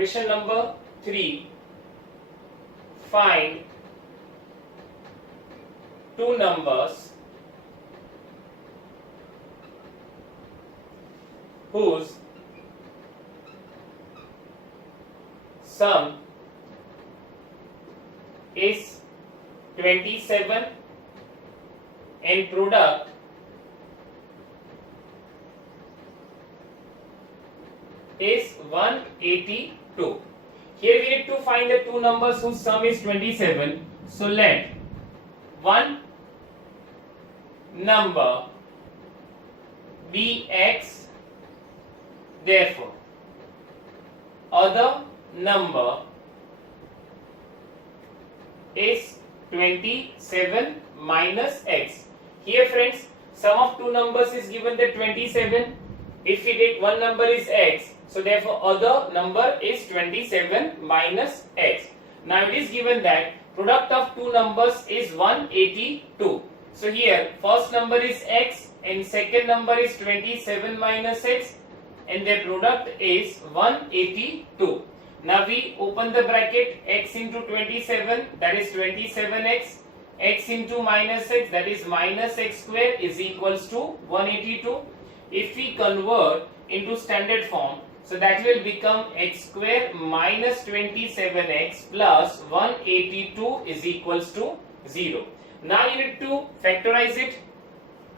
Question number 3. Find two numbers whose sum is 27 and product is 182. Here we need to find the two numbers whose sum is 27. So let one number be x, therefore other number is 27 minus x. Here friends, sum of two numbers is given that 27. If we take one number is x, so therefore other number is 27 minus x. Now it is given that product of two numbers is 182. So here first number is x and second number is 27 minus x and their product is 182. Now we open the bracket, x into 27, that is 27x, x into minus x, that is minus x square, is equals to 182. If we convert into standard form, so that will become x square minus 27x plus 182 is equals to 0. Now you need to factorize it.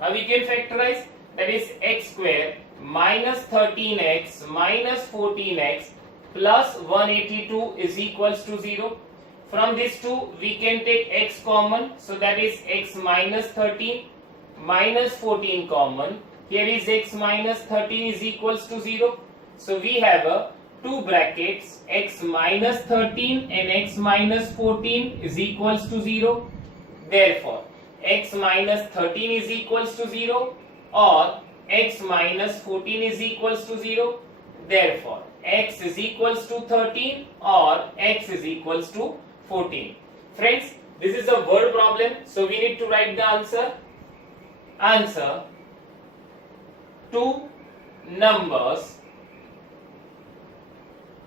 How we can factorize? That is x square minus 13x minus 14x plus 182 is equals to 0. From these two we can take x common, so that is x minus 13 minus 14 common. Here is x minus 13 is equals to 0. So we have two brackets, x minus 13 and x minus 14 is equals to 0. Therefore x minus 13 is equals to 0 or x minus 14 is equals to 0. Therefore x is equals to 13 or x is equals to 14. Friends, this is a word problem, so we need to write the answer. Answer: two numbers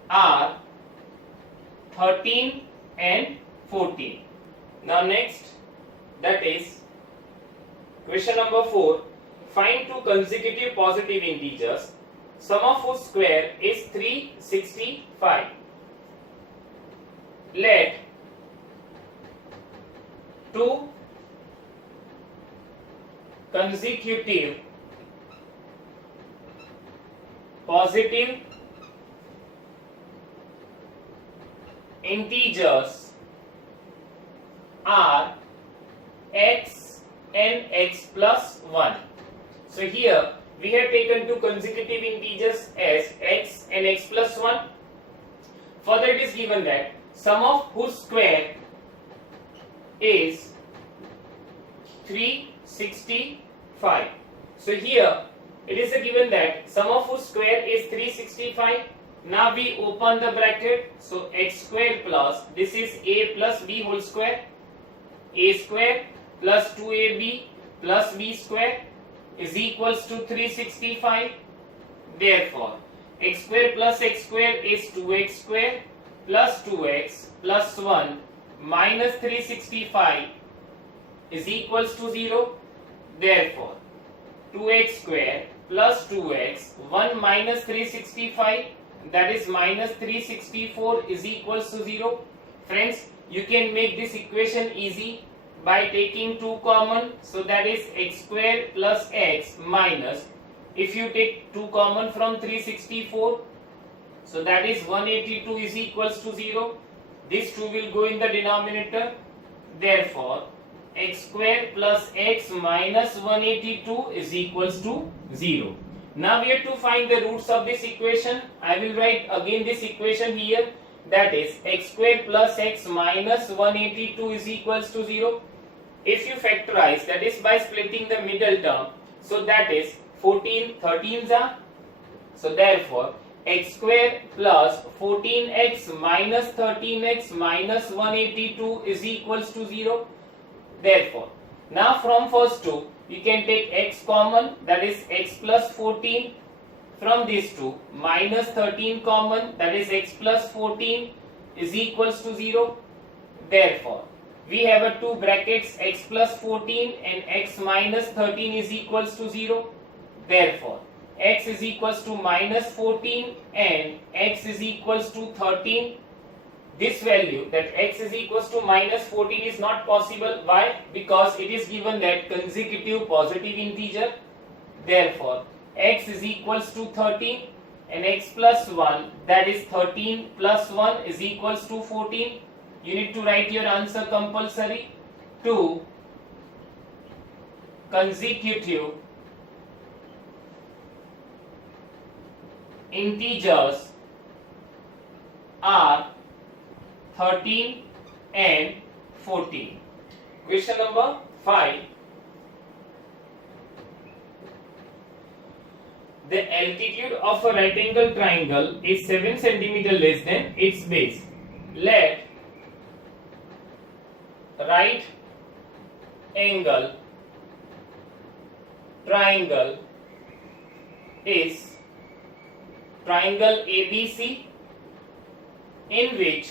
are 13 and 14. Now next, that is question number 4. Find two consecutive positive integers, sum of whose square is 365. Let two consecutive positive integers are x and x plus 1. So here we have taken two consecutive integers as x and x plus 1. Further it is given that sum of whose square is 365. So here it is given that sum of whose square is 365. Now we open the bracket, so x square plus, this is a plus b whole square, a square plus 2ab plus b square is equals to 365. Therefore x square plus x square is 2x square plus 2x plus 1 minus 365 is equals to 0. Therefore 2x square plus 2x, 1 minus 365, that is minus 364 is equals to 0. Friends, you can make this equation easy by taking 2 common, so that is x square plus x minus, if you take 2 common from 364, so that is 182 is equals to 0. This 2 will go in the denominator. Therefore x square plus x minus 182 is equals to 0. Now we have to find the roots of this equation. I will write again this equation here, that is x square plus x minus 182 is equals to 0. If you factorize, that is by splitting the middle term, so that is 14 13s are. So therefore x square plus 14x minus 13x minus 182 is equals to 0. Therefore now from first two you can take x common, that is x plus 14 from these two, minus 13 common, that is x plus 14 is equals to 0. Therefore, we have a two brackets, x plus 14 and x minus 13 is equals to 0. Therefore, x is equals to minus 14 and x is equals to 13. This value, that x is equals to minus 14, is not possible. Why? Because it is given that consecutive positive integer. Therefore, x is equals to 13 and x plus 1, that is 13 plus 1 is equals to 14. You need to write your answer compulsory. Two consecutive integers are 13 and 14. Question number 5. The altitude of a right angle triangle is 7 cm less than its base. Let right angle triangle is triangle ABC, in which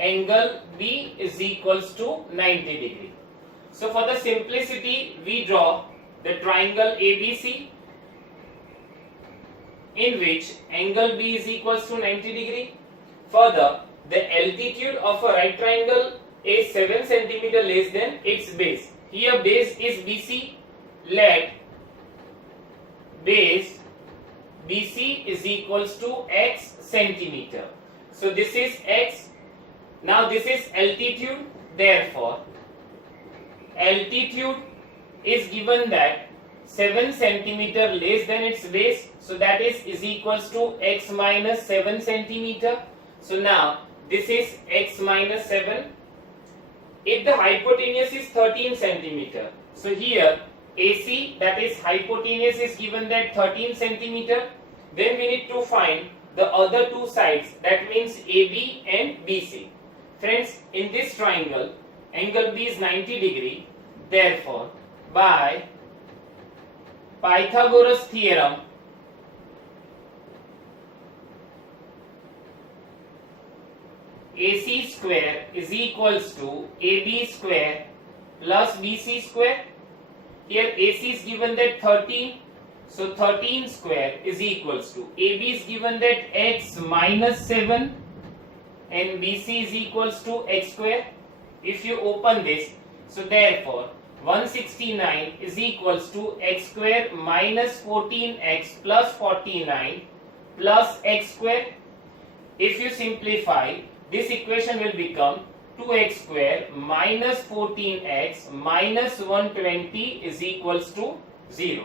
angle B is equals to 90 degree. So for the simplicity, we draw the triangle ABC, in which angle B is equals to 90 degree. Further, the altitude of a right triangle is 7 cm less than its base. Here base is BC. Let base BC is equals to x centimeter. So this is x. Now this is altitude. Therefore, altitude is given that 7 centimeter less than its base. So that is equals to x minus 7 centimeter. So now this is x minus 7. If the hypotenuse is 13 centimeter, so here AC, that is hypotenuse, is given that 13 centimeter. Then we need to find the other two sides, that means AB and BC. Friends, in this triangle, angle B is 90 degree. Therefore, by Pythagoras theorem, AC square is equals to AB square plus BC square. Here AC is given that 13, so 13 square is equals to, AB is given that x minus 7 and BC is equals to x square. If you open this, so therefore 169 is equals to x square minus 14x plus 49 plus x square. If you simplify, this equation will become 2x square minus 14x minus 120 is equals to 0.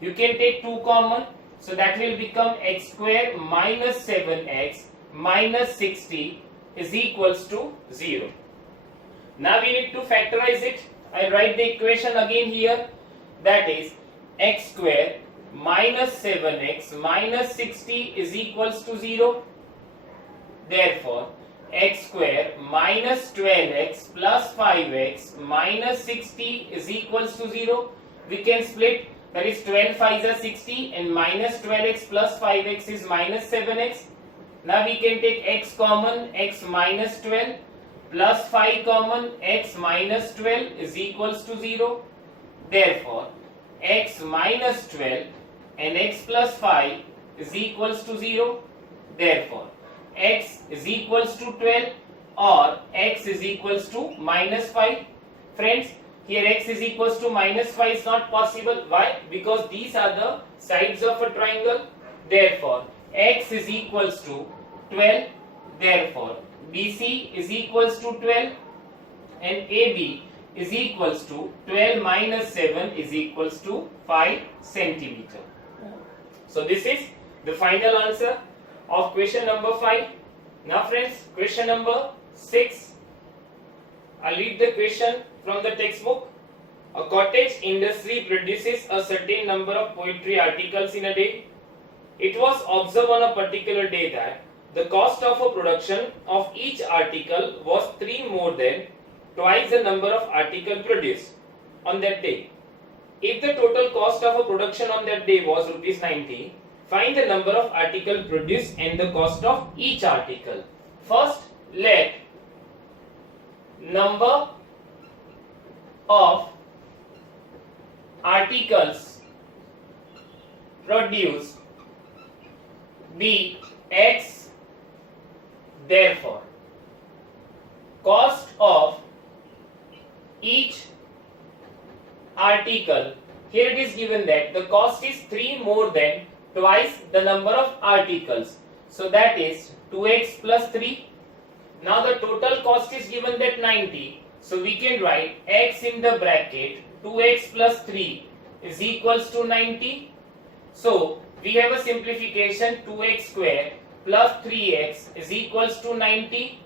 You can take 2 common, so that will become x square minus 7x minus 60 is equals to 0. Now we need to factorize it. I write the equation again here, that is x square minus 7x minus 60 is equals to 0. Therefore, x square minus 12x plus 5x minus 60 is equals to 0. We can split, that is 12 5s are 60 and minus 12x plus 5x is minus 7x. Now we can take x common, x minus 12 plus 5 common, x minus 12 is equals to 0. Therefore, x minus 12 and x plus 5 is equals to 0. Therefore, x is equals to 12 or x is equals to minus 5. Friends, here x is equals to minus 5 is not possible. Why? Because these are the sides of a triangle. Therefore, x is equals to 12. Therefore, BC is equals to 12 and AB is equals to 12 minus 7 is equals to 5 centimeter. So this is the final answer of question number 5. Now friends, question number 6. I'll read the question from the textbook. A cottage industry produces a certain number of poetry articles in a day. It was observed on a particular day that the cost of a production of each article was 3 more than twice the number of articles produced on that day. if the total cost of a production on that day was rupees 90, find the number of articles produced and the cost of each article. First, let number of articles produced be X, therefore cost of each article, here it is given that the cost is 3 more than twice the number of articles, so that is 2x plus 3. Now the total cost is given that 90, so we can write x in the bracket 2x plus 3 is equals to 90. So we have a simplification, 2x square plus 3x is equals to 90.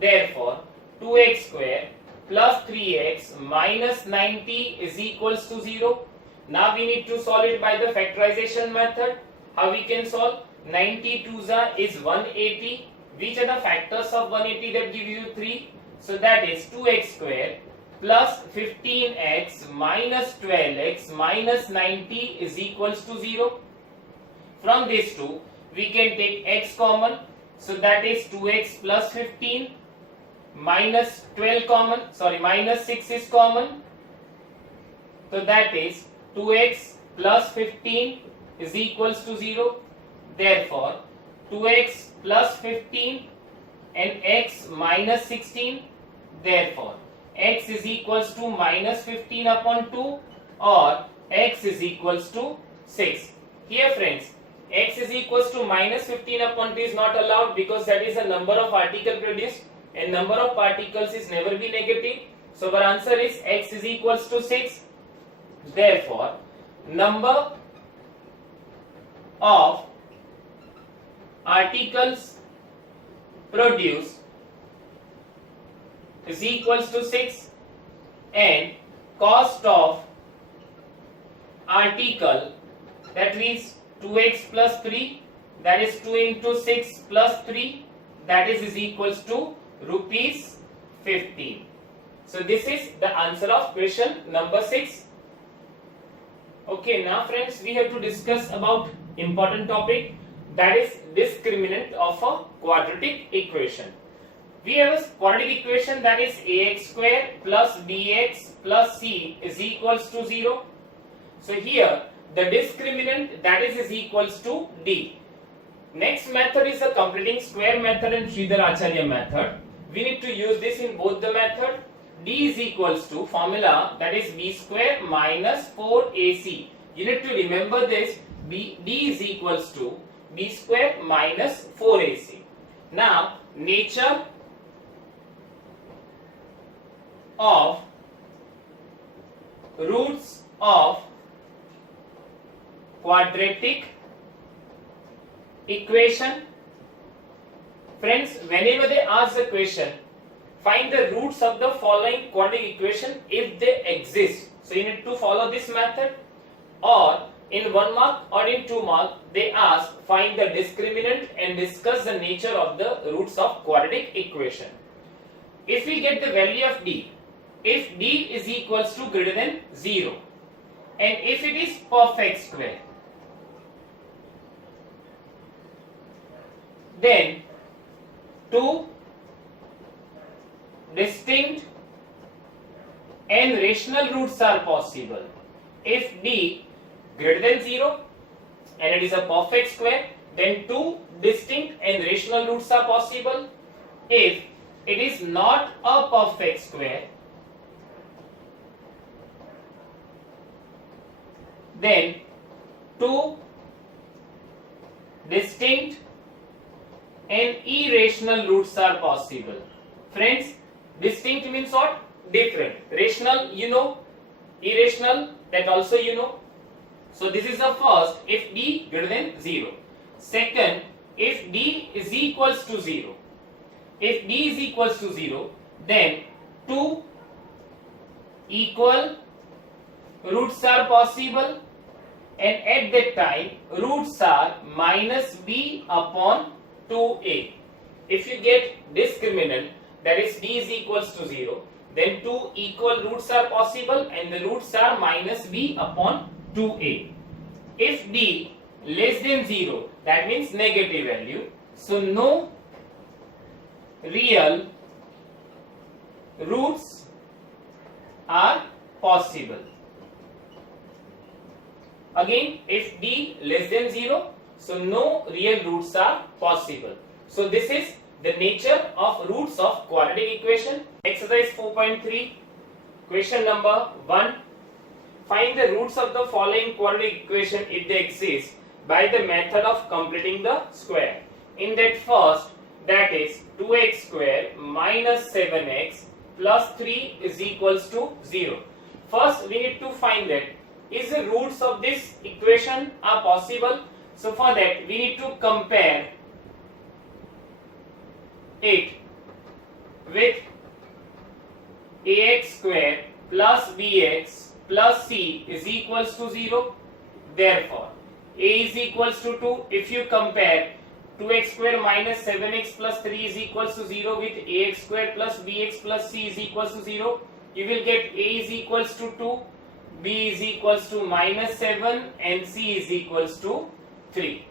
Therefore 2x square plus 3x minus 90 is equals to 0. Now we need to solve it by the factorization method. How we can solve? 90 2s is 180. Which are the factors of 180 that give you 3? So that is 2x square plus 15x minus 12x minus 90 is equals to 0. From these two, we can take x common. So that is 2x plus 15 minus 12 common. Sorry, minus 6 is common. So that is 2x plus 15 is equals to 0. Therefore, 2x plus 15 and x minus 16. Therefore, x is equals to minus 15 upon 2 or x is equals to 6. Here friends, x is equals to minus 15 upon 2 is not allowed because that is a number of articles produced and number of particles is never be negative. So our answer is x is equals to 6. Therefore, number of articles produced is equals to 6 and cost of article, that means 2x plus 3, that is 2 into 6 plus 3, that is equals to rupees 15. So this is the answer of question number 6. Okay, now friends, we have to discuss about important topic, that is discriminant of a quadratic equation. We have a quadratic equation, that is ax square plus bx plus c is equals to 0. So here the discriminant, that is equals to d. Next method is the completing square method and Sridhar Acharya method. We need to use this in both the method. D is equals to formula, that is b square minus 4ac. You need to remember this. D is equals to b square minus 4ac. Now nature of roots of quadratic equation. Friends, whenever they ask the question, find the roots of the following quadratic equation if they exist. So you need to follow this method, or in 1 mark or in 2 mark they ask find the discriminant and discuss the nature of the roots of quadratic equation. If we get the value of d, if d is equals to greater than 0 and if it is perfect square, then two distinct and rational roots are possible. If d greater than 0 and it is a perfect square, then two distinct and rational roots are possible. If it is not a perfect square, then two distinct and irrational roots are possible. Friends, distinct means what? Different. Rational, you know. Irrational, that also you know. So this is the first, if d greater than 0. Second, if d is equals to 0. If d is equals to 0, then two equal roots are possible, and at that time roots are minus b upon 2a. If you get discriminant, that is d is equals to 0, then two equal roots are possible and the roots are minus b upon 2a. If d less than 0, that means negative value, so no real roots are possible. Again, if d less than 0, so no real roots are possible. So this is the nature of roots of quadratic equation. Exercise 4.3, question number 1. Find the roots of the following quadratic equation if they exist by the method of completing the square. In that first, that is 2x square minus 7x plus 3 is equals to 0. First, we need to find that is the roots of this equation are possible. So for that, we need to compare it with ax square plus bx plus c is equals to 0. Therefore, a is equals to 2. If you compare 2x square minus 7x plus 3 is equals to 0 with ax square plus bx plus c is equals to 0, you will get a is equals to 2, b is equals to minus 7 and c is equals to 3.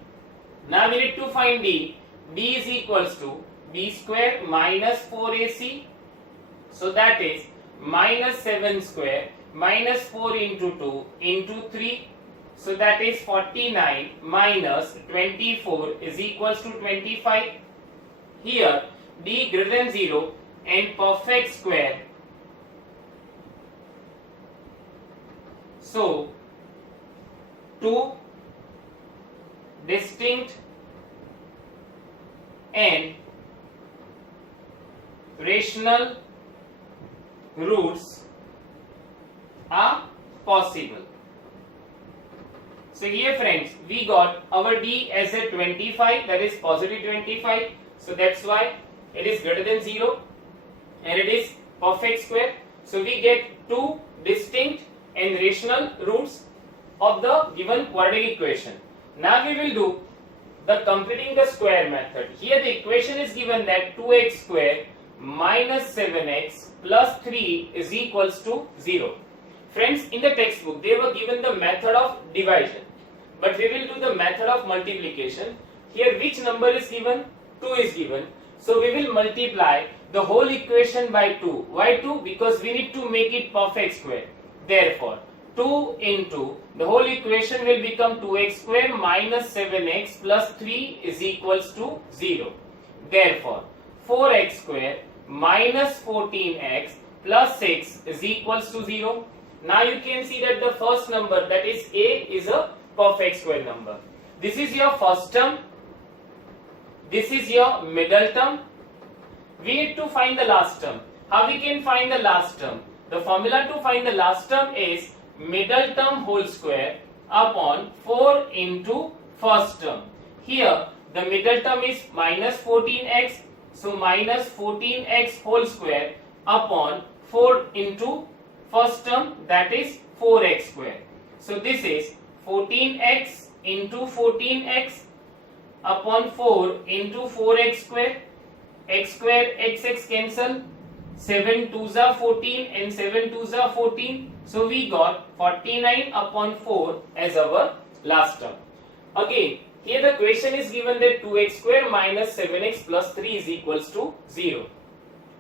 Now we need to find d. d is equals to b square minus 4ac, so that is minus 7 square minus 4 into 2 into 3, so that is 49 minus 24 is equals to 25. Here d greater than 0 and perfect square, so two distinct and rational roots are possible. So here friends, we got our d as a 25, that is positive 25, so that's why it is greater than 0 and it is perfect square. So we get two distinct and rational roots of the given quadratic equation. Now we will do the completing the square method. Here the equation is given that 2x square minus 7x plus 3 is equals to 0. Friends, in the textbook they were given the method of division, but we will do the method of multiplication. Here which number is given? 2 is given. So we will multiply the whole equation by 2. Why 2? Because we need to make it perfect square. Therefore, 2 into the whole equation will become 2x square minus 7x plus 3 is equals to 0. Therefore, 4x square minus 14x plus 6 is equals to 0. Now you can see that the first number, that is a, is a perfect square number. This is your first term. This is your middle term. We need to find the last term. How we can find the last term? The formula to find the last term is middle term whole square upon 4 into first term. Here the middle term is minus 14x, so minus 14x whole square upon 4 into first term, that is 4x square. So this is 14x into 14x upon 4 into 4x square. X square x cancel, 7 2s are 14 and 7 2s are 14. So we got 49 upon 4 as our last term. Again, here the question is given that 2x square minus 7x plus 3 is equals to 0.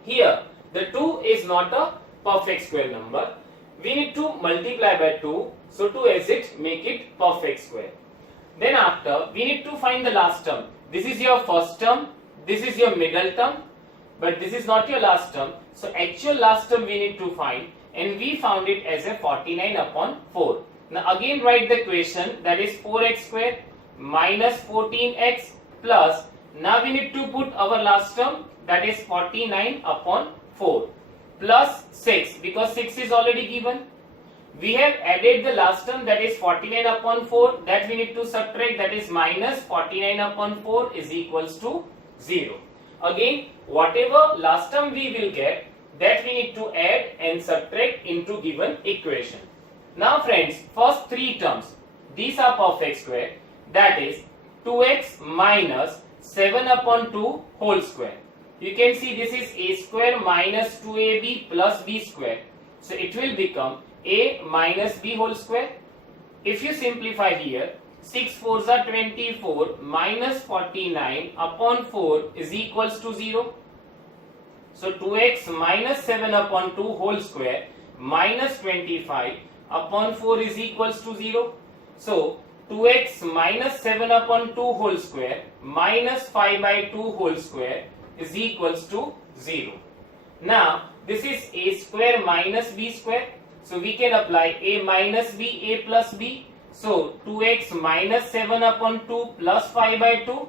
Here the 2 is not a perfect square number. We need to multiply by 2. So to exit, make it perfect square. Then after, we need to find the last term. This is your first term. This is your middle term. But this is not your last term. So actual last term we need to find. And we found it as a 49 upon 4. Now again write the equation, that is 4x square minus 14x plus, now we need to put our last term, that is 49 upon 4 plus 6, because 6 is already given. We have added the last term, that is 49 upon 4, that we need to subtract, that is minus 49 upon 4 is equals to 0. Again, whatever last term we will get, that we need to add and subtract into given equation. Now friends, first three terms, these are perfect square, that is 2x minus 7 upon 2 whole square. you can see this is a square minus 2ab plus b square. So it will become a minus b whole square. If you simplify here, 6 4s are 24 minus 49 upon 4 is equals to 0. So 2x minus 7 upon 2 whole square minus 25 upon 4 is equals to 0. So 2x minus 7 upon 2 whole square minus 5 by 2 whole square is equals to 0. Now this is a square minus b square. So we can apply a minus b, a plus b. So 2x minus 7 upon 2 plus 5 by 2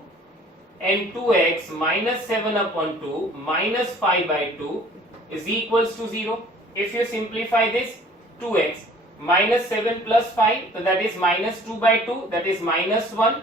and 2x minus 7 upon 2 minus 5 by 2 is equals to 0. If you simplify this, 2x minus 7 plus 5, so that is minus 2 by 2, that is minus 1.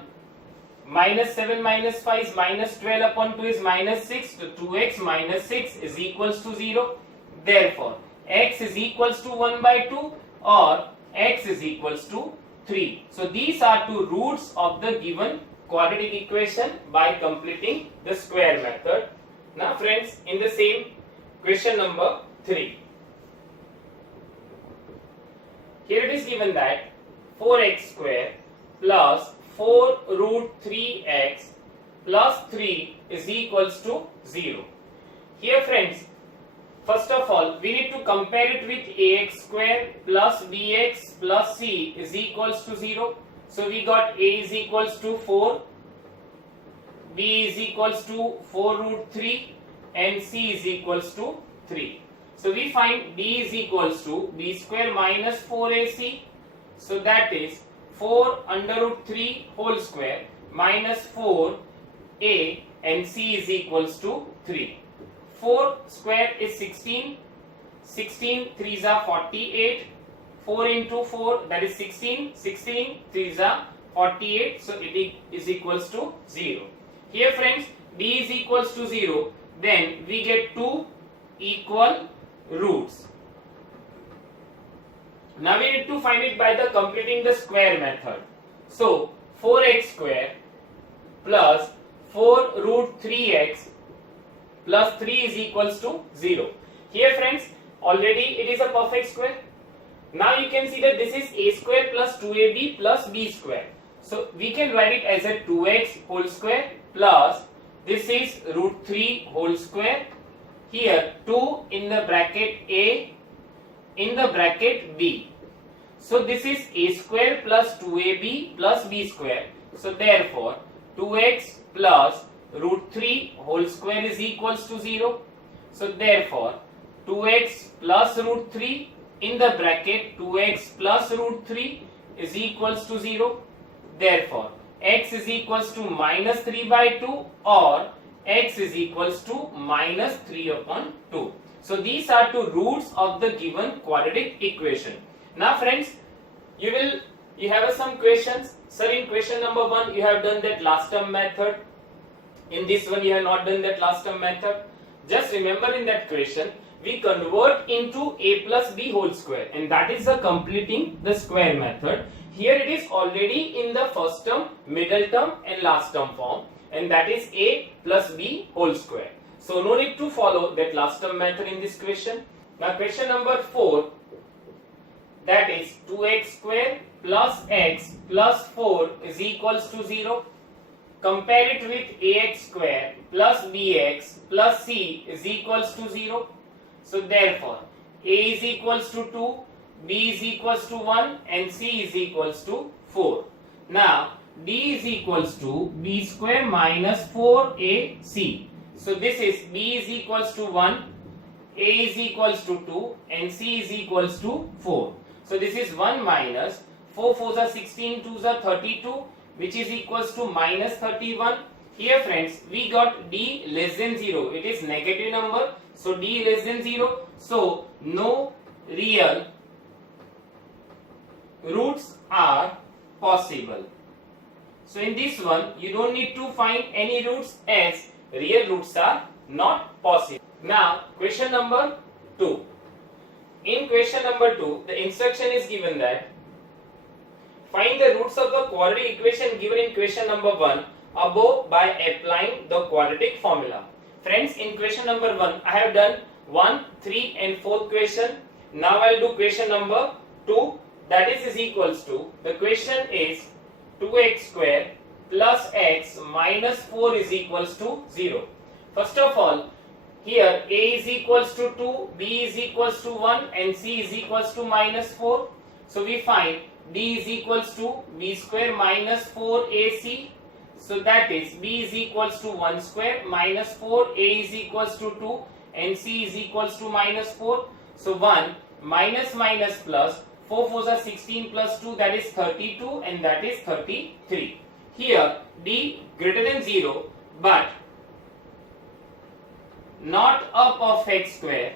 Minus 7 minus 5 is minus 12 upon 2 is minus 6. So 2x minus 6 is equals to 0. Therefore, x is equals to 1 by 2 or x is equals to 3. So these are two roots of the given quadratic equation by completing the square method. Now friends, in the same question number 3. Here it is given that 4x square plus 4 root 3x plus 3 is equals to 0. Here friends, first of all, we need to compare it with ax square plus bx plus c is equals to 0. So we got a is equals to 4, b is equals to 4 root 3 and c is equals to 3. So we find d is equals to b square minus 4ac. So that is 4 under root 3 whole square minus 4a and c is equals to 3. 4 square is 16. 16 3s are 48. 4 into 4 that is 16. 16 3s are 48. So it is equals to 0. Here friends, d is equals to 0. Then we get two equal roots. Now we need to find it by the completing the square method. So 4x square plus 4 root 3x plus 3 is equals to 0. Here friends, already it is a perfect square. Now you can see that this is a square plus 2ab plus b square. So we can write it as a 2x whole square plus this is root 3 whole square. Here 2 in the bracket a in the bracket b. So this is a square plus 2ab plus b square. So therefore 2x plus root 3 whole square is equals to 0. So therefore 2x plus root 3 in the bracket 2x plus root 3 is equals to 0. Therefore x is equals to minus 3 by 2 or x is equals to minus 3 upon 2. So these are two roots of the given quadratic equation. Now friends, you have some questions. Sir, in question number 1 you have done that last term method. In this one you have not done that last term method. Just remember, in that question we convert into a plus b whole square, and that is the completing the square method. Here it is already in the first term, middle term and last term form, and that is a plus b whole square. So no need to follow that last term method in this question. Now question number 4, that is 2x square plus x plus 4 is equals to 0. Compare it with ax square plus bx plus c is equals to 0. So therefore a is equals to 2, b is equals to 1 and c is equals to 4. Now d is equals to b square minus 4ac. So this is b is equals to 1, a is equals to 2 and c is equals to 4. So this is 1 minus 4 4s are 16, 2s are 32, which is equals to minus 31. Here friends, we got d less than 0. It is negative number. So d less than 0. So no real roots are possible. So in this one, you don't need to find any roots as real roots are not possible. Now question number 2. In question number 2, the instruction is given that find the roots of the quadratic equation given in question number 1 above by applying the quadratic formula. Friends, in question number 1, I have done 1, 3 and 4th question. Now I will do question number 2, that is equals to, the question is 2x square plus x minus 4 is equals to 0. First of all, here a is equals to 2, b is equals to 1 and c is equals to minus 4. So we find d is equals to b square minus 4ac. So that is b is equals to 1 square minus 4, a is equals to 2 and c is equals to minus 4. So 1 minus minus plus, 4 4s are 16 plus 2, that is 32 and that is 33. Here d greater than 0 but not up of x square.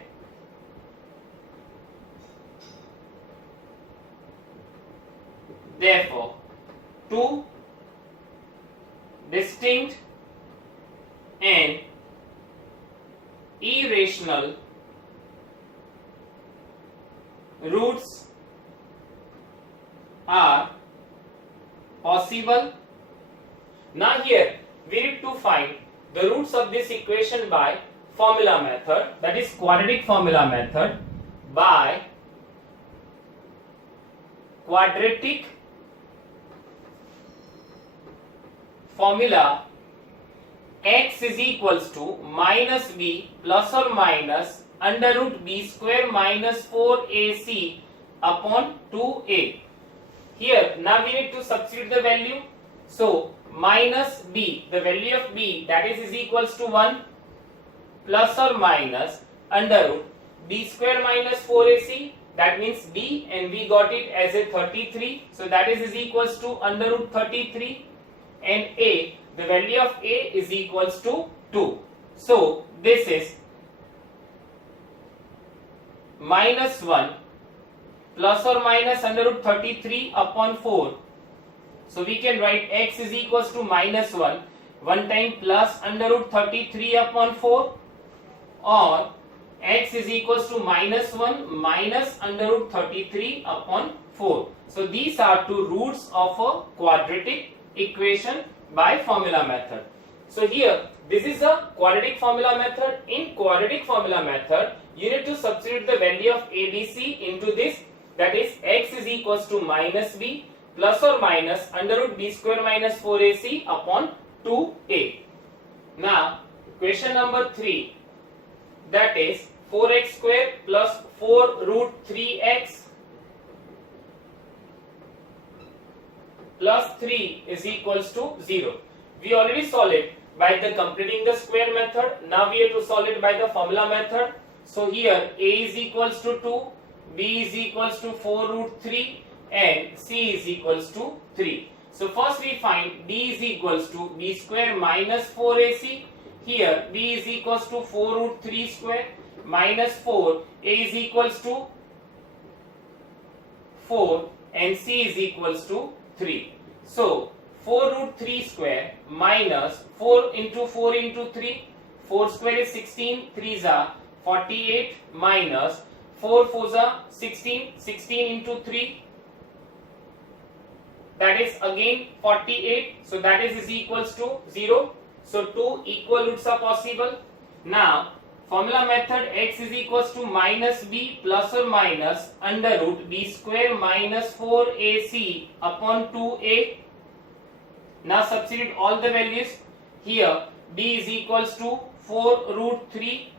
Therefore, two distinct and irrational roots are possible. Now here we need to find the roots of this equation by formula method, that is quadratic formula method. By quadratic formula, x is equals to minus b plus or minus under root b square minus 4ac upon 2a. Here now we need to substitute the value. So minus b, the value of b, that is equals to 1 plus or minus under root b square minus 4ac, that means b, and we got it as a 33. So that is equals to under root 33, and a, the value of a is equals to 2. So this is minus 1 plus or minus under root 33 upon 4. So we can write x is equals to minus 1 time plus under root 33 upon 4, or x is equals to minus 1 minus under root 33 upon 4. So these are two roots of a quadratic equation by formula method. So here this is a quadratic formula method. In quadratic formula method, you need to substitute the value of ABC into this, that is x is equals to minus b plus or minus under root b square minus 4ac upon 2a. Now question number 3, that is 4x square plus 4 root 3x plus 3 is equals to 0. We already solved it by the completing the square method. Now we have to solve it by the formula method. So here a is equals to 2, b is equals to 4 root 3 and c is equals to 3. So first we find d is equals to b square minus 4ac. Here b is equals to 4 root 3 square minus 4, a is equals to 4 and c is equals to 3. So 4 root 3 square minus 4 into 4 into 3, 4 square is 16, 3s are 48 minus 4 4s are 16, 16 into 3, that is again 48, so that is equals to 0. So two equal roots are possible. Now formula method, x is equals to minus b plus or minus under root b square minus 4ac upon 2a. Now substitute all the values. Here b is equals to 4 root 3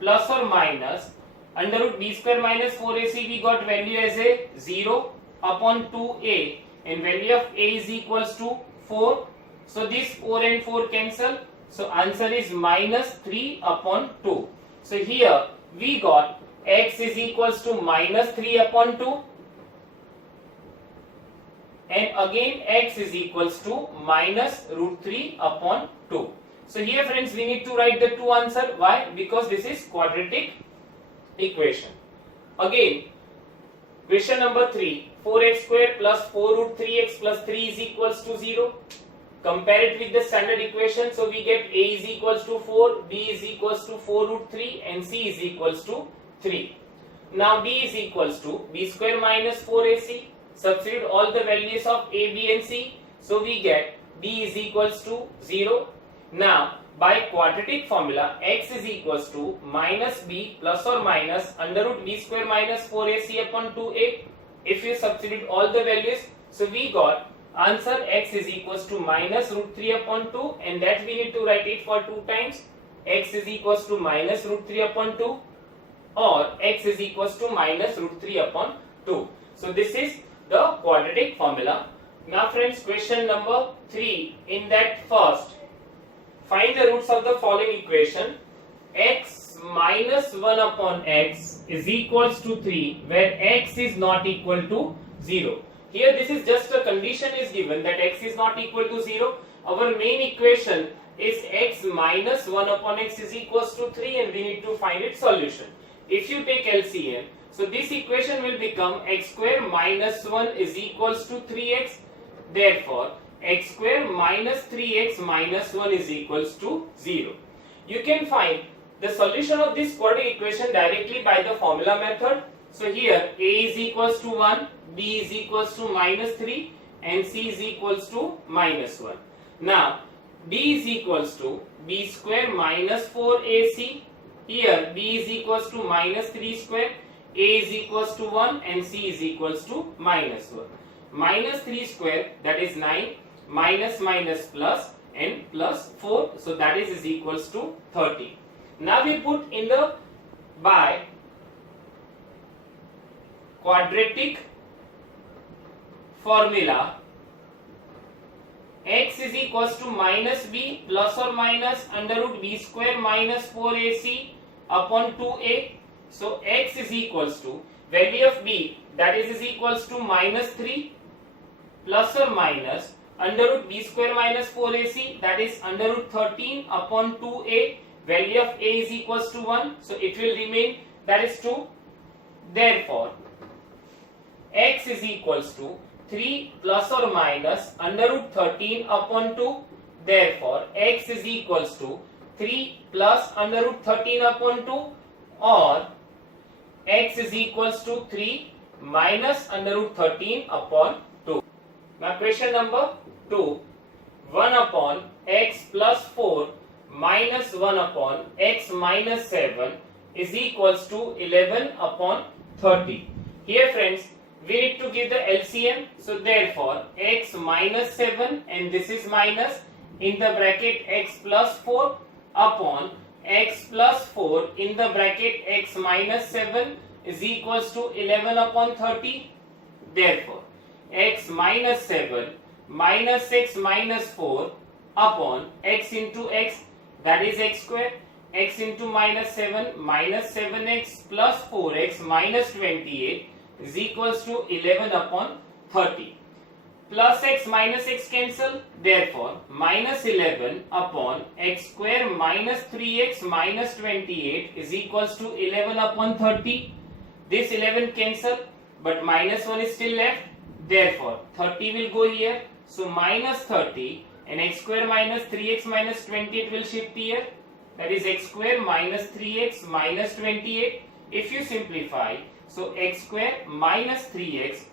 plus or minus under root b square minus 4ac, we got value as a 0 upon 2a, and value of a is equals to 4. So this 4 and 4 cancel. So answer is minus 3 upon 2. So here we got x is equals to minus 3 upon 2, and again x is equals to minus root 3 upon 2. So here friends we need to write the two answer. Why? Because this is quadratic equation. Again question number 3, 4x square plus 4 root 3x plus 3 is equals to 0. Compare it with the standard equation. So we get a is equals to 4, b is equals to 4 root 3 and c is equals to 3. Now b is equals to b square minus 4ac. Substitute all the values of a, b and c. So we get b is equals to 0. Now by quadratic formula, x is equals to minus b plus or minus under root b square minus 4ac upon 2a. If you substitute all the values, so we got answer x is equals to minus root 3 upon 2, and that we need to write it for 2 times. X is equals to minus root 3 upon 2, or x is equals to minus root 3 upon 2. So this is the quadratic formula. Now friends, question number 3, in that first, find the roots of the following equation. X minus 1 upon x is equals to 3, where x is not equal to 0. Here this is just a condition is given that x is not equal to 0. Our main equation is x minus 1 upon x is equals to 3, and we need to find its solution. If you take LCM, so this equation will become x square minus 1 is equals to 3x. Therefore, x square minus 3x minus 1 is equals to 0. You can find the solution of this quadratic equation directly by the formula method. So here a is equals to 1, b is equals to minus 3, and c is equals to minus 1. Now b is equals to b square minus 4ac. Here b is equals to minus 3 square, a is equals to 1, and c is equals to minus 1. Minus 3 square, that is 9, minus minus plus, and plus 4, so that is equals to 30. Now we put in the by quadratic formula, x is equals to minus b plus or minus under root b square minus 4ac upon 2a. So x is equals to value of b, that is equals to minus 3 plus or minus under root b square minus 4ac, that is under root 13 upon 2a. Value of a is equals to 1, so it will remain, that is 2. Therefore, x is equals to 3 plus or minus under root 13 upon 2. Therefore, x is equals to 3 plus under root 13 upon 2, or x is equals to 3 minus under root 13 upon 2. Now question number 2, 1 upon x plus 4 minus 1 upon x minus 7 is equals to 11 upon 30. Here friends, we need to give the LCM. So therefore x minus 7, and this is minus, in the bracket x plus 4 upon x plus 4 in the bracket x minus 7 is equals to 11 upon 30. Therefore x minus 7 minus x minus 4 upon x into x, that is x square, x into minus 7 minus 7x plus 4x minus 28 is equals to 11 upon 30. Plus x minus x cancel, therefore minus 11 upon x square minus 3x minus 28 is equals to 11 upon 30. This 11 cancel, but minus 1 is still left, therefore 30 will go here, so minus 30, and x square minus 3x minus 28 will shift here, that is x square minus 3x minus 28. If you simplify, so x square minus 3x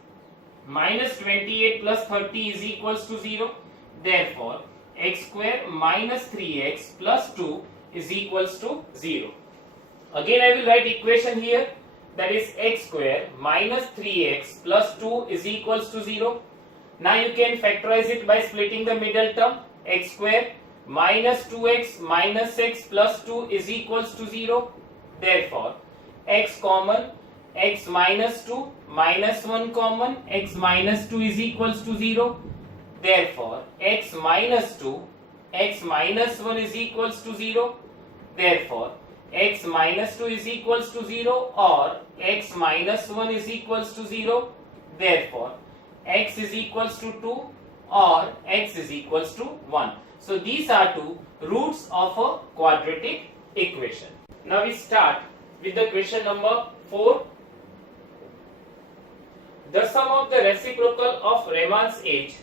minus 28 plus 30 is equals to 0. Therefore, x square minus 3x plus 2 is equals to 0. Again I will write equation here, that is x square minus 3x plus 2 is equals to 0. Now you can factorize it by splitting the middle term. X square minus 2x minus x plus 2 is equals to 0. Therefore, x common, x minus 2 minus 1 common, x minus 2 is equals to 0. Therefore, x minus 2, x minus 1 is equals to 0. Therefore, x minus 2 is equals to 0, or x minus 1 is equals to 0. Therefore, x is equals to 2, or x is equals to 1. So these are two roots of a quadratic equation. Now we start with the question number 4. The sum of the reciprocal of Raman's age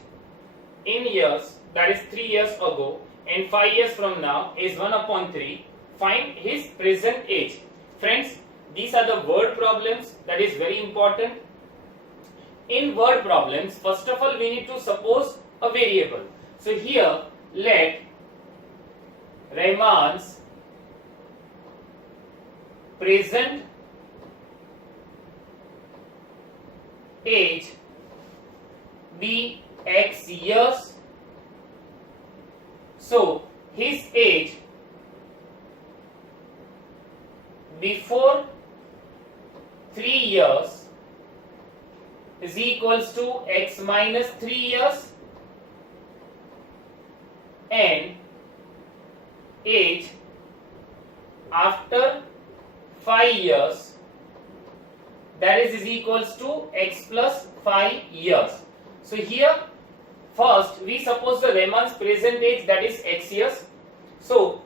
in years, that is 3 years ago, and 5 years from now is 1 upon 3. Find his present age. Friends, these are the word problems, that is very important. In word problems, first of all we need to suppose a variable. So here let Rahman's present age be X years. So his age before 3 years is equals to X minus 3 years, and age after 5 years, that is equals to X plus 5 years. So here first we suppose the Rahman's present age, that is X years. So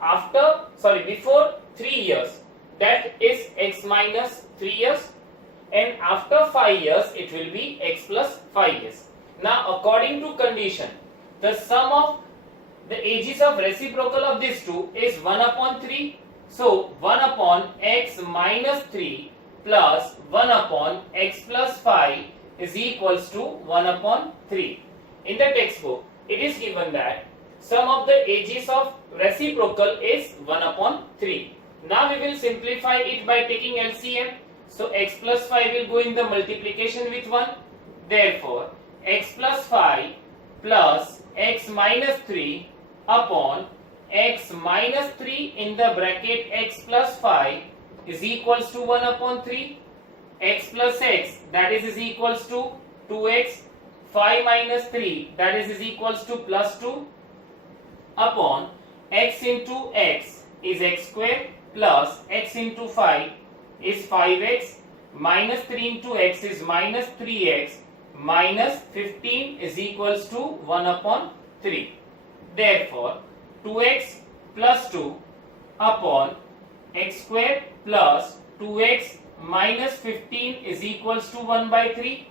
before 3 years, that is X minus 3 years, and after 5 years it will be X plus 5 years. Now according to condition, the sum of the ages of reciprocal of these two is 1 upon 3. So 1 upon X minus 3 plus 1 upon X plus 5 is equals to 1 upon 3. In the textbook it is given that sum of the ages of reciprocal is 1 upon 3. Now we will simplify it by taking LCM. So X plus 5 will go in the multiplication with 1. Therefore X plus 5 plus X minus 3 upon X minus 3 in the bracket X plus 5 is equals to 1 upon 3. X plus X, that is equals to 2X. 5 minus 3, that is equals to plus 2 upon X into X is X square plus X into 5 is 5X minus 3 into X is minus 3X minus 15 is equals to 1 upon 3. Therefore 2X plus 2 upon X square plus 2X minus 15 is equals to 1 by 3.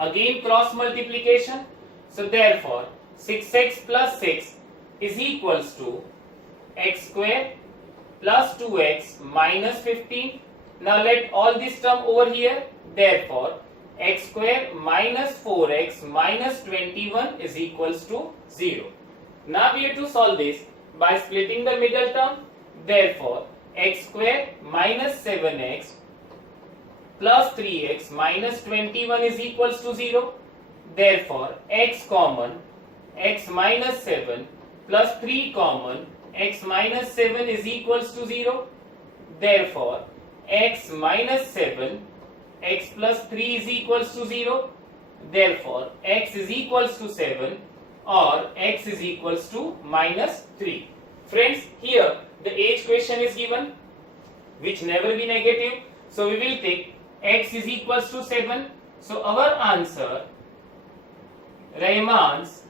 Again cross multiplication. So therefore 6X plus 6 is equals to X square plus 2X minus 15. Now let all this term over here. Therefore X square minus 4X minus 21 is equals to 0. Now we have to solve this by splitting the middle term. Therefore X square minus 7X plus 3X minus 21 is equals to 0. Therefore X common, X minus 7 plus 3 common, X minus 7 is equals to 0. Therefore X minus 7, X plus 3 is equals to 0. Therefore X is equals to 7 or X is equals to minus 3. Friends, here the age question is given, which never be negative. So we will take X is equals to 7. So our answer, Rahman's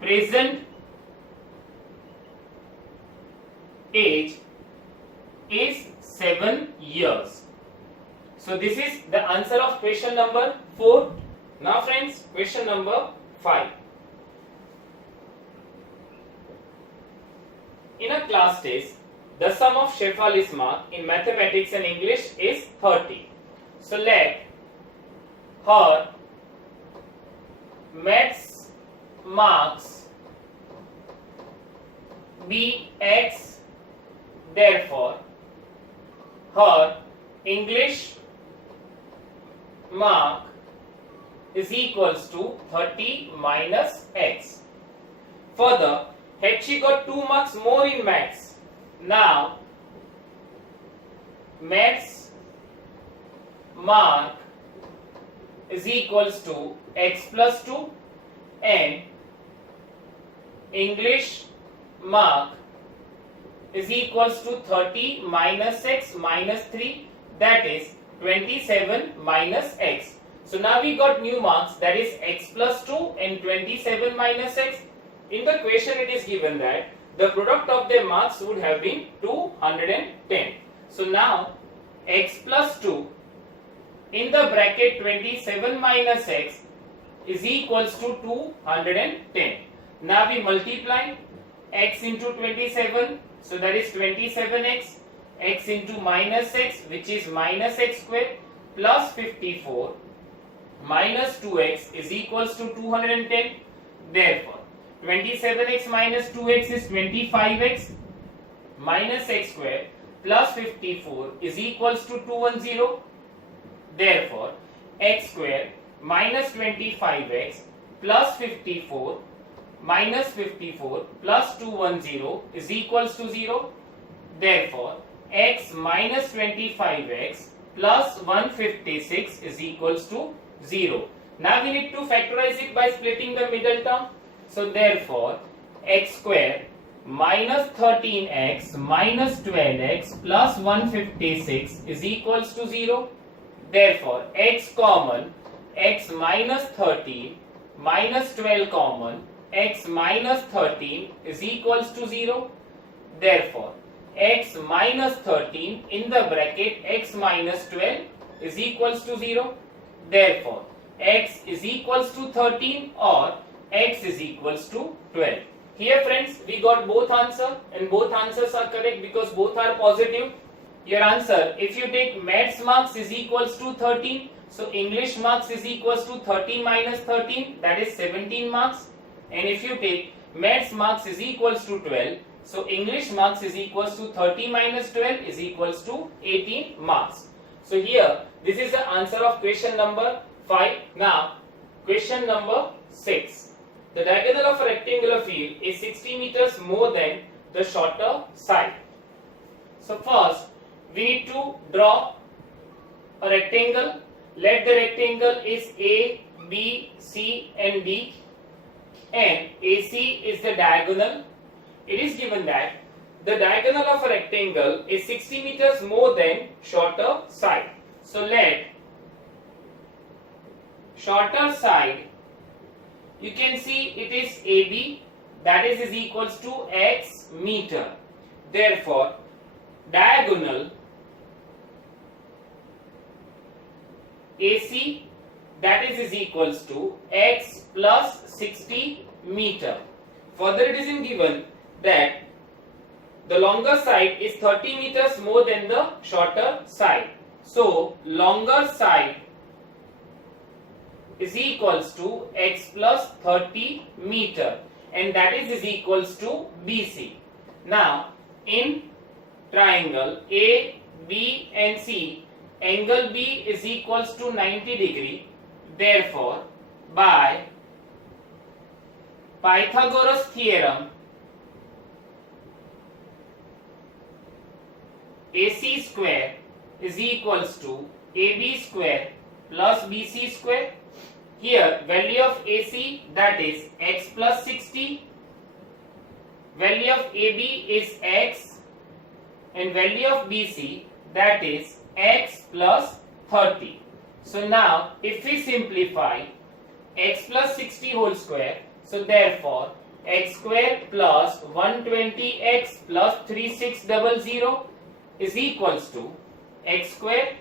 present age is 7 years. So this is the answer of question number 4. Now friends, question number 5. In a class test, the sum of Shefali's mark in mathematics and English is 30. So let her maths marks be X. Therefore, her English mark is equals to 30 minus X. Further, had she got 2 marks more in maths, now maths mark is equals to X plus 2 and English mark is equals to 30 minus X minus 3, that is 27 minus X. So now we got new marks, that is X plus 2 and 27 minus X. In the question it is given that the product of their marks would have been 210. So now X plus 2 in the bracket 27 minus X is equals to 210. Now we multiply X into 27, so that is 27X, X into minus X, which is minus X square, plus 54 minus 2X is equals to 210. Therefore 27x minus 2x is 25x minus x square plus 54 is equals to 210. Therefore, x square minus 25x plus 54 minus 54 plus 210 is equals to 0. Therefore, x minus 25x plus 156 is equals to 0. Now we need to factorize it by splitting the middle term. So therefore, x square minus 13x minus 12x plus 156 is equals to 0. Therefore, x common, x minus 13 minus 12 common, x minus 13 is equals to 0. Therefore, x minus 13 in the bracket x minus 12 is equals to 0. Therefore, x is equals to 13 or x is equals to 12. Here friends, we got both answer and both answers are correct because both are positive. Your answer, if you take maths marks is equals to 13, so English marks is equals to 13 minus 13, that is 17 marks. And if you take maths marks is equals to 12, so English marks is equals to 30 minus 12 is equals to 18 marks. So here, this is the answer of question number 5. Now, question number 6. The diagonal of a rectangular field is 60 meters more than the shorter side. So first, we need to draw a rectangle. Let the rectangle is A, B, C and D, and AC is the diagonal. It is given that the diagonal of a rectangle is 60 meters more than shorter side. So let shorter side, you can see it is AB, that is equals to x meter. Therefore, diagonal AC, that is equals to x plus 60 meter. Further, it is given that the longer side is 30 meters more than the shorter side. So, longer side is equals to x plus 30 meter, and that is equals to BC. Now, in triangle A, B and C, angle B is equals to 90 degree. Therefore, by Pythagoras theorem, AC square is equals to AB square plus BC square. Here, value of AC, that is x plus 60, value of AB is x, and value of BC, that is x plus 30. So now, if we simplify x plus 60 whole square, so therefore x square plus 120x plus 3600 is equals to x square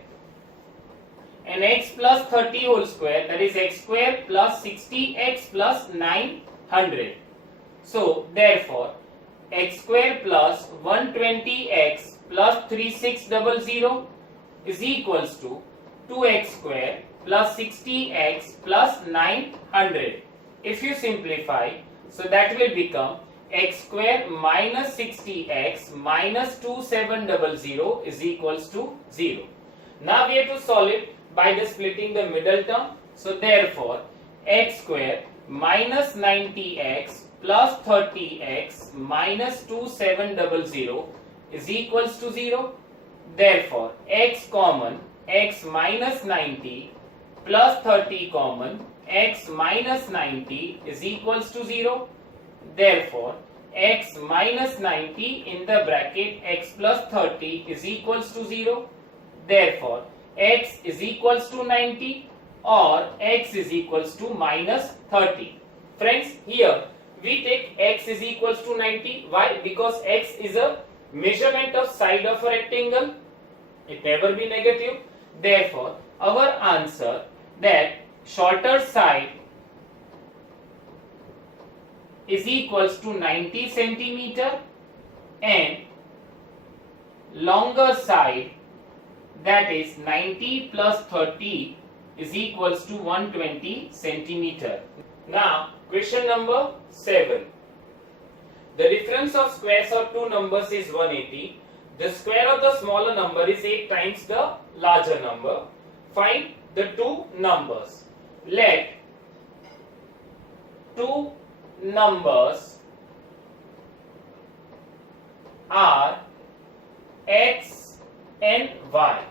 and x plus 30 whole square, that is x square plus 60x plus 900. So therefore x square plus 120x plus 3600 is equals to 2x square plus 60x plus 900. If you simplify, so that will become x square minus 60x minus 2700 is equals to 0. Now we have to solve it by the splitting the middle term. So therefore, x square minus 90x plus 30x minus 2700 is equals to 0. Therefore, x common, x minus 90 plus 30 common, x minus 90 is equals to 0. Therefore, x minus 90 in the bracket x plus 30 is equals to 0. Therefore, x is equals to 90 or x is equals to minus 30. Friends, here we take x is equals to 90. Why? Because x is a measurement of side of a rectangle. It never be negative. Therefore, our answer that shorter side is equals to 90 centimeter and longer side, that is 90 plus 30 is equals to 120 centimeter. Now question number 7. the difference of squares of two numbers is 180. The square of the smaller number is 8 times the larger number. Find the two numbers. Let two numbers are x and y.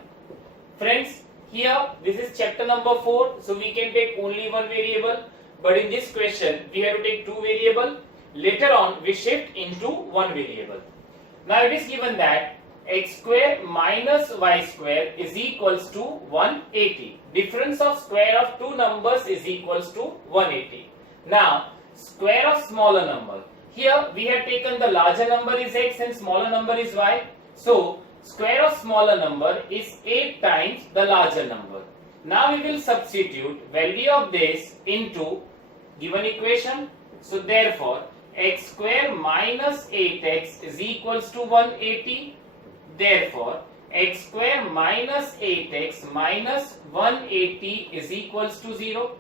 Friends, here this is chapter number 4, so we can take only one variable, but in this question we have to take two variables. Later on we shift into one variable. Now it is given that x square minus y square is equals to 180. Difference of square of two numbers is equals to 180. Now square of smaller number. Here we have taken the larger number is x and smaller number is y. So square of smaller number is 8 times the larger number. Now we will substitute value of this into given equation. So therefore x square minus 8x is equals to 180. Therefore x square minus 8x minus 180 is equals to 0.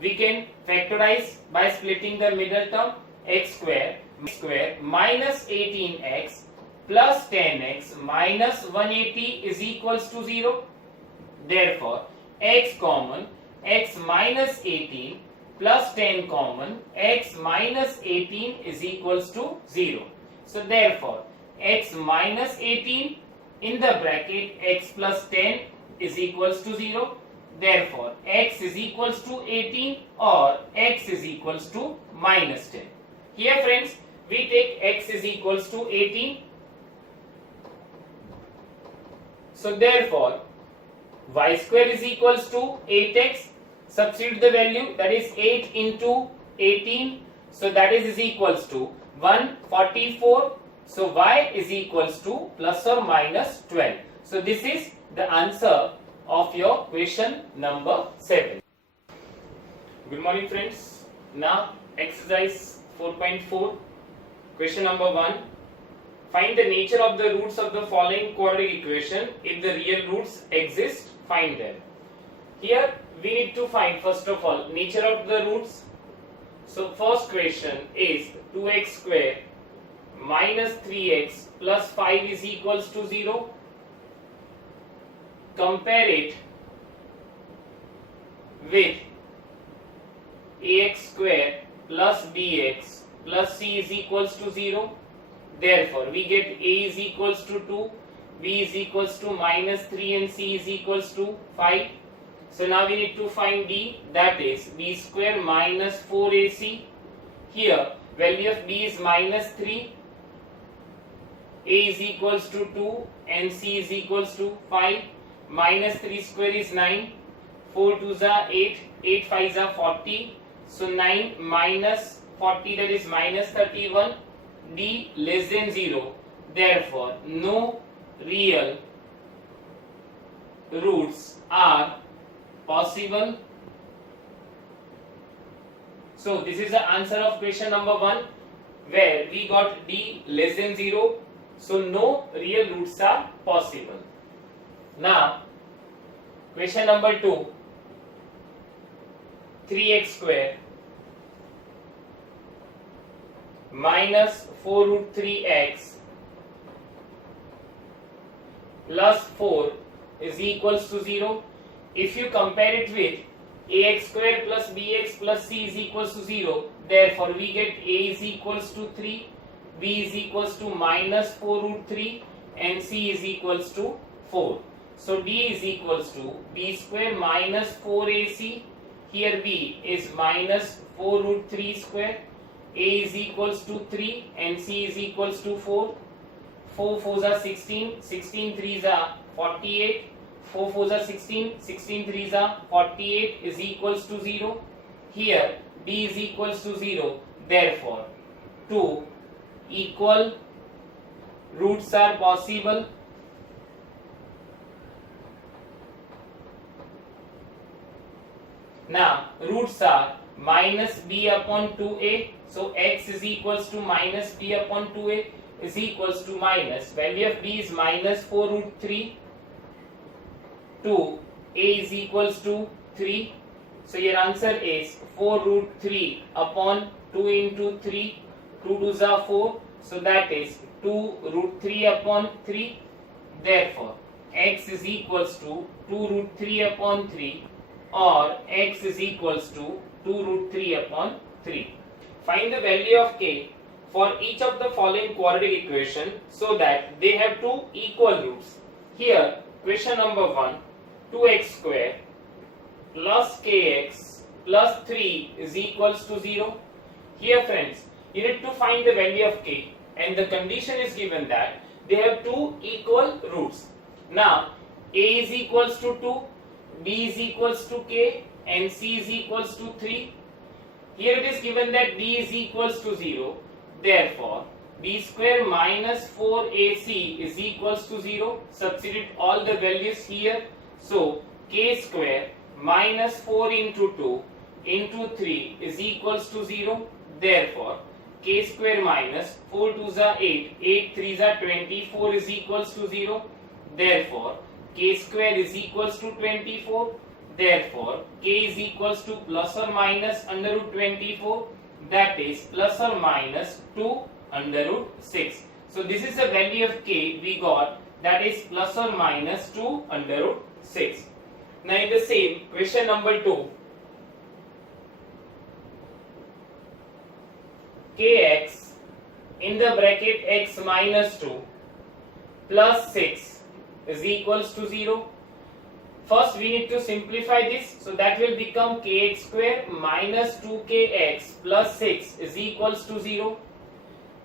We can factorize by splitting the middle term. X square minus 18x plus 10x minus 180 is equals to 0. Therefore x common, x minus 18 plus 10 common, x minus 18 is equals to 0. So therefore x minus 18 in the bracket x plus 10 is equals to 0. Therefore x is equals to 18 or x is equals to minus 10. Here friends, we take x is equals to 18. So therefore y square is equals to 8x. Substitute the value, that is 8 into 18. So that is equals to 144. So y is equals to plus or minus 12. So this is the answer of your question number 7. Good morning friends. Now exercise 4.4, question number 1. Find the nature of the roots of the following quadratic equation. If the real roots exist, find them. Here we need to find first of all nature of the roots. So first question is 2x square minus 3x plus 5 is equals to 0. Compare it with ax square plus bx plus c is equals to 0. Therefore we get a is equals to 2, b is equals to minus 3 and c is equals to 5. So now we need to find d, that is b square minus 4ac. Here value of b is minus 3, a is equals to 2 and c is equals to 5. Minus 3 square is 9, 4 2s are 8, 8 5s are 40. So 9 minus 40, that is minus 31. D less than 0. Therefore no real roots are possible. So this is the answer of question number 1, where we got D less than 0. So no real roots are possible. Now question number 2, 3x square minus 4 root 3x plus 4 is equals to 0. If you compare it with ax square plus bx plus c is equals to 0, therefore we get a is equals to 3, b is equals to minus 4 root 3 and c is equals to 4. So d is equals to b square minus 4ac. Here b is minus 4 root 3 square. A is equals to 3 and c is equals to 4. 4 4s are 16, 16 3s are 48. 4 4s are 16, 16 3s are 48 is equals to 0. Here d is equals to 0. Therefore, two equal roots are possible. Now roots are minus b upon 2a. So x is equals to minus b upon 2a is equals to minus, value of b is minus 4 root 3, 2, a is equals to 3. So your answer is 4 root 3 upon 2 into 3, 2 2s are 4, so that is 2 root 3 upon 3. Therefore, x is equals to 2 root 3 upon 3 or x is equals to 2 root 3 upon 3. Find the value of k for each of the following quadratic equation so that they have two equal roots. Here, question number 1, 2x square plus kx plus 3 is equals to 0. Here friends, you need to find the value of k and the condition is given that they have two equal roots. Now, a is equals to 2, b is equals to k and c is equals to 3. Here it is given that b is equals to 0. Therefore, b square minus 4ac is equals to 0. Substitute all the values here. So, k square minus 4 into 2 into 3 is equals to 0. Therefore, k square minus 4 2s are 8, 8 3s are 24 is equals to 0. Therefore, k square is equals to 24. Therefore, k is equals to plus or minus under root 24, that is plus or minus 2 under root 6. So, this is the value of k we got, that is plus or minus 2 under root 6. Now, in the same question number 2, kx in the bracket x minus 2 plus 6 is equals to 0. First we need to simplify this, so that will become kx square minus 2kx plus 6 is equals to 0.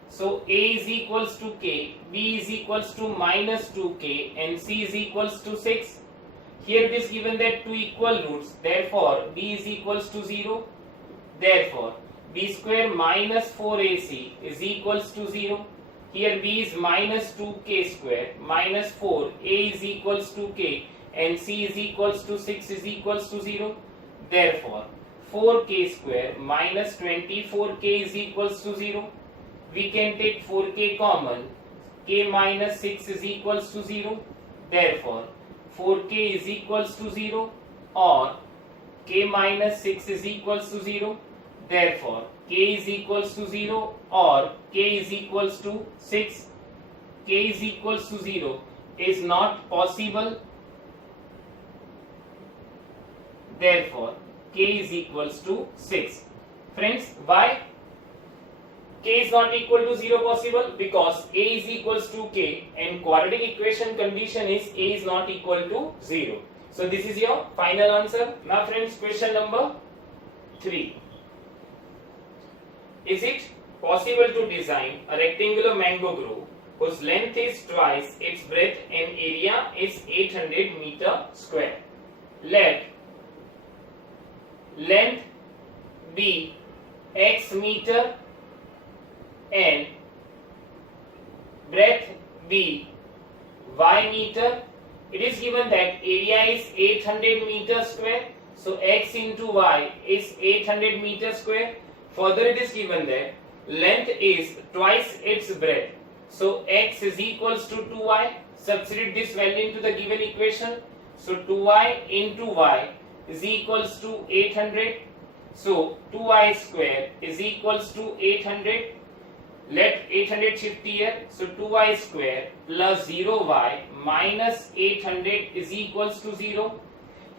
So a is equals to k, b is equals to minus 2k and c is equals to 6. Here it is given that two equal roots, therefore b is equals to 0. Therefore, b square minus 4ac is equals to 0. Here b is minus 2k square minus 4, a is equals to k and c is equals to 6 is equals to 0. Therefore, 4k square minus 24k is equals to 0. We can take 4k common, k minus 6 is equals to 0. Therefore, 4k is equals to 0 or k minus 6 is equals to 0. Therefore, k is equals to 0 or k is equals to 6. K is equals to 0 is not possible. Therefore, k is equals to 6. Friends, why k is not equal to 0 possible? Because a is equals to k and quadratic equation condition is a is not equal to 0. So, this is your final answer. Now friends, question number 3. Is it possible to design a rectangular mango grove whose length is twice its breadth and area is 800 meter square? Let length be x meter and breadth be y meter. It is given that area is 800 meter square. So x into y is 800 meter square. Further it is given that length is twice its breadth. So x is equals to 2y. Substitute this value into the given equation. So 2y into y is equals to 800. So 2y square is equals to 800. Let 800 shift here. So 2y square plus 0y minus 800 is equals to 0.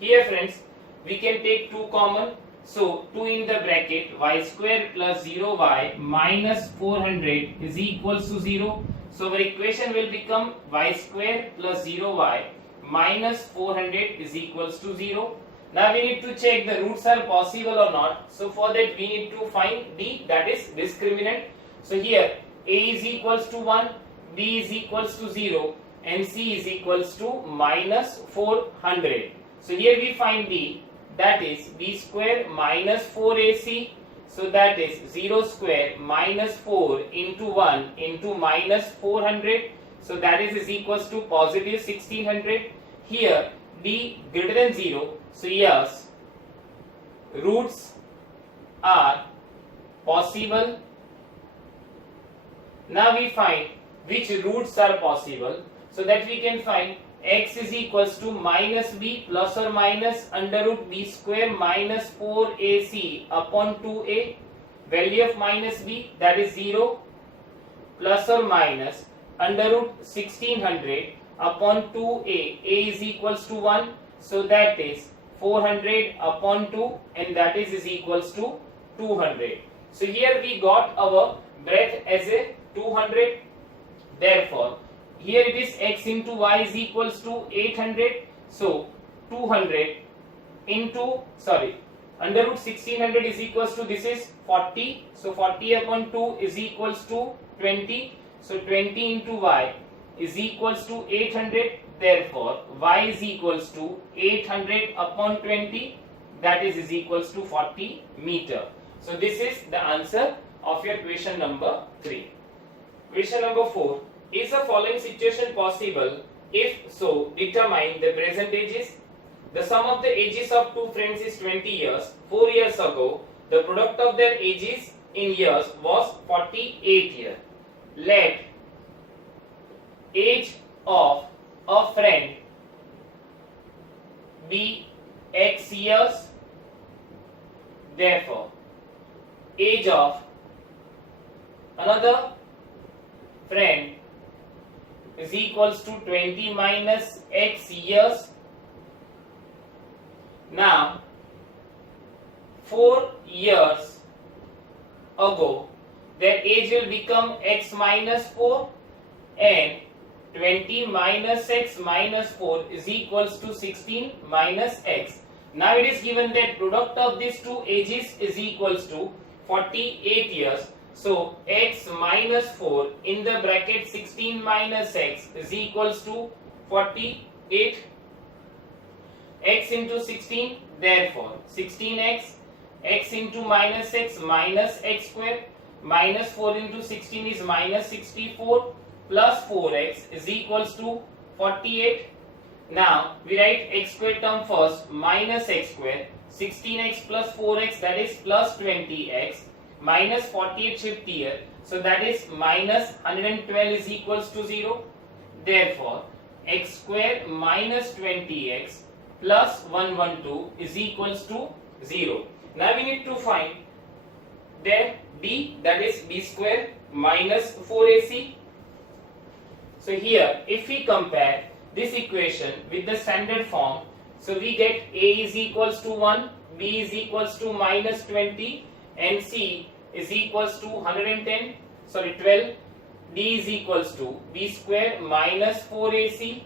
Here friends, we can take 2 common. So 2 in the bracket y square plus 0y minus 400 is equals to 0. So our equation will become y square plus 0y minus 400 is equals to 0. Now we need to check the roots are possible or not. So for that we need to find d, that is discriminant. So here a is equals to 1, b is equals to 0 and c is equals to minus 400. So here we find d, that is b square minus 4ac. So that is 0 square minus 4 into 1 into minus 400. So that is equals to positive 1600. Here d greater than 0. So yes, roots are possible. Now we find which roots are possible, so that we can find x is equals to minus b plus or minus under root b square minus 4ac upon 2a. Value of minus b, that is 0. plus or minus under root 1600 upon 2a. A is equals to 1, so that is 400 upon 2, and that is equals to 200. So here we got our breadth as a 200. Therefore, here it is x into y is equals to 800. So 200 into, under root 1600 is equals to, this is 40. So 40 upon 2 is equals to 20. So 20 into y is equals to 800. Therefore, y is equals to 800 upon 20. That is equals to 40 meter. So this is the answer of your question number 3. Question number 4. Is the following situation possible? If so, determine the present ages. The sum of the ages of two friends is 20 years. 4 years ago, the product of their ages in years was 48 years. Let age of a friend be x years. Therefore, age of another friend is equals to 20 minus x years. Now, 4 years ago, their age will become x minus 4, and 20 minus x minus 4 is equals to 16 minus x. Now it is given that product of these two ages is equals to 48 years. So x minus 4 in the bracket 16 minus x is equals to 48. X into 16, therefore 16x, x into minus x square, minus 4 into 16 is minus 64, plus 4x is equals to 48. Now we write x square term first, minus x square, 16x plus 4x, that is plus 20x, minus 48 shift here, so that is minus 112 is equals to 0. Therefore, x square minus 20x plus 112 is equals to 0. Now we need to find their d, that is b square minus 4ac. So here, if we compare this equation with the standard form, so we get a is equals to 1, b is equals to minus 20, and c is equals to 12, d is equals to b square minus 4ac.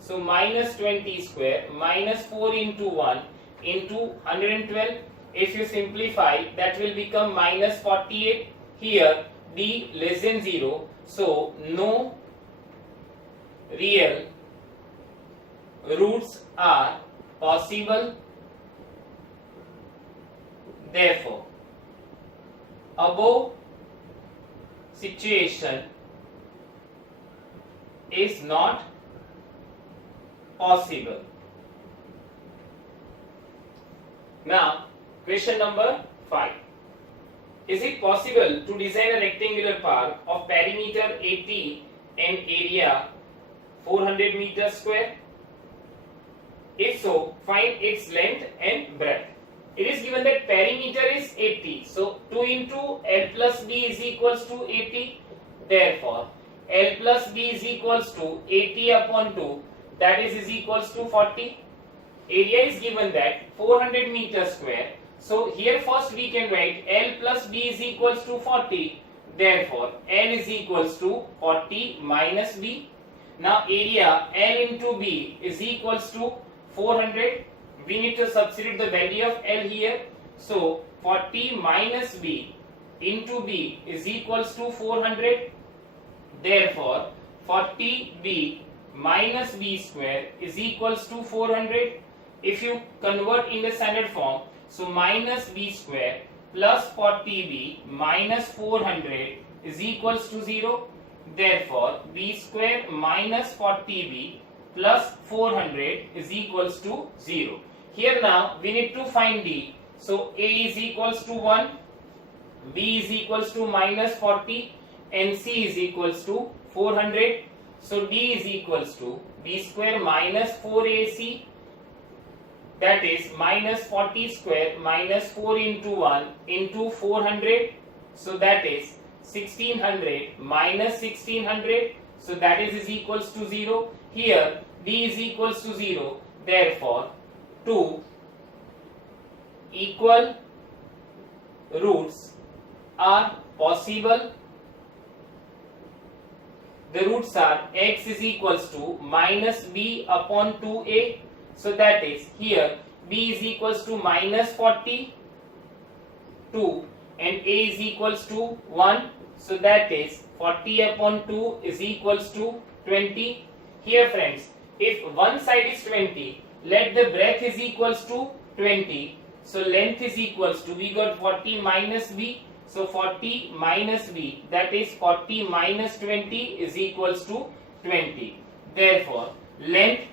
So minus 20 square minus 4 into 1 into 112. If you simplify, that will become minus 48. Here d less than 0, so no real roots are possible. Therefore, above situation is not possible. Now, question number 5. Is it possible to design a rectangular park of perimeter 80 and area 400 meters square? If so, find its length and breadth. It is given that perimeter is 80. So 2 into L plus B is equals to 80. Therefore, L plus B is equals to 80 upon 2. That is equals to 40. Area is given that 400 meters square. So here first we can write L plus B is equals to 40. Therefore, L is equals to 40 minus B. Now area L into B is equals to 400. We need to substitute the value of L here. So 40 minus B into B is equals to 400. Therefore, 40B minus B square is equals to 400. If you convert in the standard form, so minus B square plus 40B minus 400 is equals to 0. Therefore, B square minus 40B plus 400 is equals to 0. Here now we need to find D. So A is equals to 1, B is equals to minus 40, and C is equals to 400. So D is equals to B square minus 4AC, that is minus 40 square minus 4 into 1 into 400. So that is 1600 minus 1600, so that is equals to 0. Here b is equals to 0, therefore two equal roots are possible. The roots are x is equals to minus b upon 2a, so that is here b is equals to minus 40, 2, and a is equals to 1, so that is 40 upon 2 is equals to 20. Here friends, if one side is 20, let the breadth is equals to 20, so length is equals to, we got 40 minus b, so 40 minus b, that is 40 minus 20 is equals to 20. Therefore length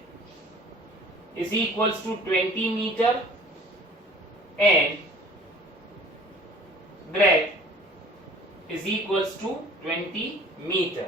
is equals to 20 meter and breadth is equals to 20 meter.